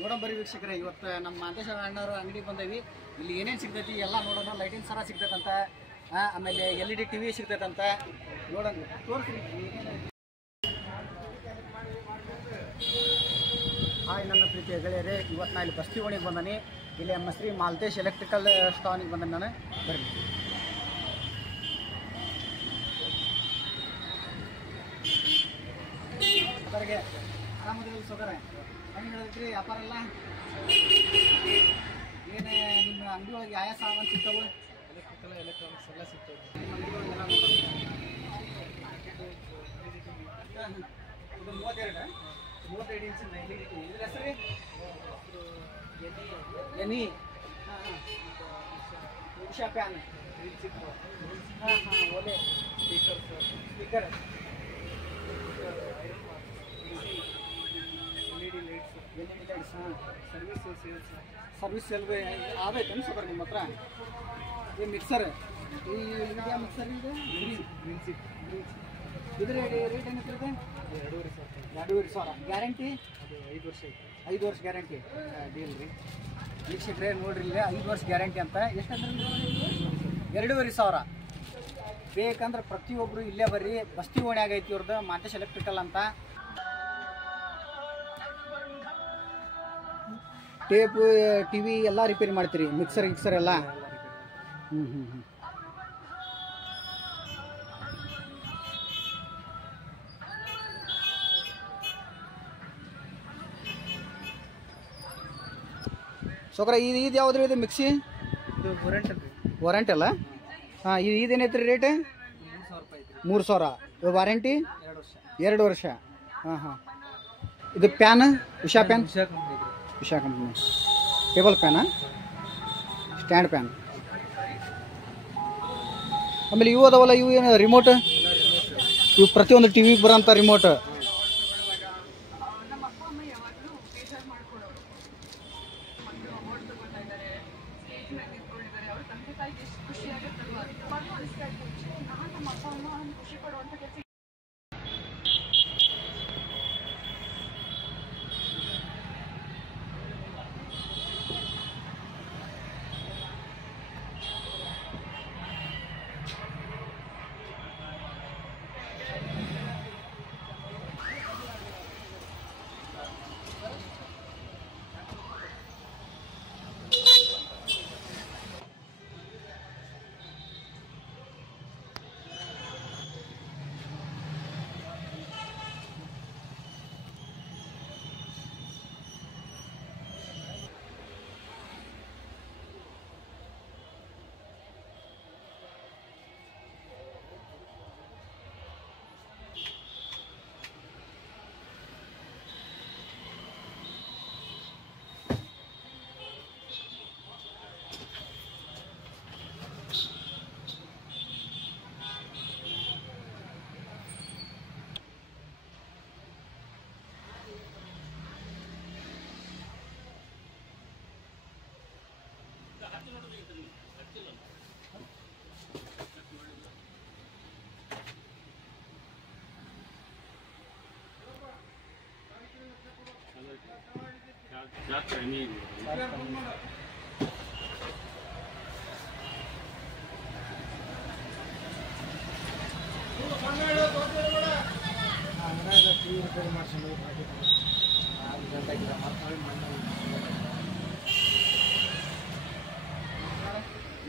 ನೋಡೋಣ ಬರ್ರಿ ವೀಕ್ಷಕರೇ, ಇವತ್ತು ನಮ್ಮ ಮಾಂತೇಶ ಅಣ್ಣವ್ರ ಅಂಗಡಿಗೆ ಬಂದೇವಿ. ಇಲ್ಲಿ ಏನೇನು ಸಿಗ್ತೈತಿ ಎಲ್ಲ ನೋಡೋಣ. ಲೈಟಿಂಗ್ ಸರ ಸಿಗ್ತೈತಂತ, ಆಮೇಲೆ LED TV ಸಿಗ್ತೈತಂತ ನೋಡೋಣ. ತೋರಿಸ್ರಿ. ಹಾಯ್ ನನ್ನ ಪ್ರೀತಿಯ ಗೆಳೆಯರೇ, ಇವತ್ತು ನಾನು ಇಲ್ಲಿ ಬಸ್ತಿ ಓಣಿಗೆ ಬಂದಾನೆ. ಇಲ್ಲಿ ನಮ್ಮ ಶ್ರೀ ಮಾಲ್ತೇಶ್ ಎಲೆಕ್ಟ್ರಿಕಲ್ ಸ್ಟಾನಿಗೆ ಬಂದಾನೆ ನಾನು. ಬರ್ರಿ. ಅದರಿಗೆ ಆರಾಮದಿಲ್ಲ ಸೋದರ? ಹೆಂಗೆ ಹೇಳಿದ್ರಿ ವ್ಯಾಪಾರ ಎಲ್ಲ? ಏನೇ ನಿಮ್ಮ ಅಂಗಡಿ ಒಳಗೆ ಯಾವ ಸಾಮಾನು ಸಿಗ್ತಾವೆ? ಎಲೆಕ್ಟ್ರಾನಿಕ್ಸ್ ಎಲ್ಲ ಸಿಗ್ತವೆ ನಿಮ್ಮ ಅಂಗಡಿ ಒಳಗೆಲ್ಲ. ಇದು 32 ಇಂಚಿನ LED TV. ಇದ್ರ ಹೆಸರು ಎನಿ ಉಷಾ ಪ್ಯಾನ್, ಒಲೆ, speaker, LED lights, service sale ಆಗೈತೆ ಅನ್ಸೋದ್ರ ನಿಮ್ಮ ಹತ್ರ? ಈ ಮಿಕ್ಸರ್, ಈ ಯಾವ ಮಿಕ್ಸರ್ ಇದೆ? ಇದ್ರ ರೇಟ್ ಏನಿರ್ತದೆ? 2,500. ಗ್ಯಾರಂಟಿ 5 ವರ್ಷ ಐತೆ. 5 ವರ್ಷ ಗ್ಯಾರಂಟಿ ಡೀಲ್ ರೀ ವೀಕ್ಷಕರೇ. ನೋಡ್ರಿ ಇಲ್ಲಿ 5 ವರ್ಷ ಗ್ಯಾರಂಟಿ ಅಂತ. ಎಷ್ಟಂದ್ರೆ 2,500. ಬೇಕಂದ್ರೆ ಪ್ರತಿಯೊಬ್ಬರು ಇಲ್ಲೇ ಬರ್ರಿ. ಬಸ್ತಿ ಓಣಿ ಆಗೈತಿ ಇವ್ರದ್ದು, ಮಾಂತೇಶ್ ಎಲೆಕ್ಟ್ರಿಕಲ್ ಅಂತ. ಟೇಪ್ TV ಎಲ್ಲ ರಿಪೇರಿ ಮಾಡ್ತೀರಿ? ಮಿಕ್ಸರ್ ಎಲ್ಲ? ಸೋಕ್ರ ಇದು ಯಾವ್ದು ಇದು ಮಿಕ್ಸಿ? ಇದು ವಾರಂಟಿ ಅಲ್ಲ? ಹಾಂ, ಇದೇನೈತ್ರಿ ರೇಟ್? 3,000. ಇದು ವಾರಂಟಿ 2 ವರ್ಷ. ಹಾಂ. ಇದು fan Usha fan? Usha company. Table ಪ್ಯಾನಾ? Stand fan. ಆಮೇಲೆ ಇವು ಅದಾವಲ್ಲ, ಇವು ಏನು ರಿಮೋಟ್? ಇವು ಪ್ರತಿಯೊಂದು ಟಿವಿಗೆ ಬರೋಂಥ ರಿಮೋಟ್.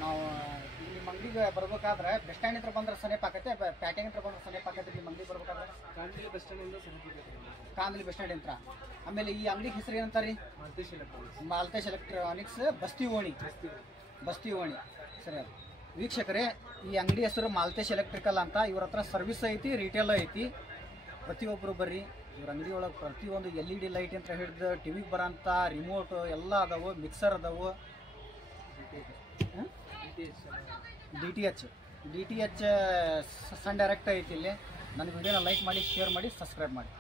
ನಾವು ನಿಮ್ಮ ಅಂಗಡಿಗೆ ಬರ್ಬೇಕಾದ್ರೆ ಬಸ್ ಸ್ಟ್ಯಾಂಡ್ ಹತ್ರ ಬಂದ್ರೆ ಸನೇಪ್ ಆಕತ್ತೆ, ಪ್ಯಾಟಿಂಗ್ ಹತ್ರ ಬಂದ್ರೆ ಸನೇಪ್ ಆಕತ್ತೆ. ನಿಮ್ಮ ಅಂಗಡಿ ಬರ್ಬೇಕಾದ್ರೆ ಕಾಂದಲಿ ಬಸ್ ಸ್ಟ್ಯಾಂಡ್ ಹತ್ರ. ಆಮೇಲೆ ಈ ಅಂಗಡಿ ಹೆಸರು ಏನಂತಾರೆ? ಮಾಲ್ತೇಶ್ ಎಲೆಕ್ಟ್ರಾನಿಕ್ಸ್ ಬಸ್ತಿ ಓಣಿ. ಸರಿ ವೀಕ್ಷಕರೇ, ಈ ಅಂಗಡಿ ಹೆಸರು ಮಾಲ್ತೇಶ್ ಎಲೆಕ್ಟ್ರಿಕಲ್ ಅಂತ. ಇವ್ರ ಹತ್ರ ಸರ್ವಿಸ್ ಐತಿ, ರಿಟೇಲ್ ಐತಿ. ಪ್ರತಿಯೊಬ್ಬರು ಬರ್ರಿ. ಇವ್ರ ಅಂಗಡಿ ಒಳಗೆ ಪ್ರತಿಯೊಂದು LED ಲೈಟ್ ಅಂತ ಹಿಡಿದು ಟಿವಿಗೆ ಬರೋಂಥ ರಿಮೋಟು ಎಲ್ಲ ಅದಾವು, ಮಿಕ್ಸರ್ ಅದಾವು, DTH ಸನ್ ಡೈರೆಕ್ಟ್ ಐತಿ ಇಲ್ಲಿ. ನನ್ನ ವಿಡಿಯೋನ ಲೈಕ್ ಮಾಡಿ, ಶೇರ್ ಮಾಡಿ, ಸಬ್ಸ್ಕ್ರೈಬ್ ಮಾಡಿ.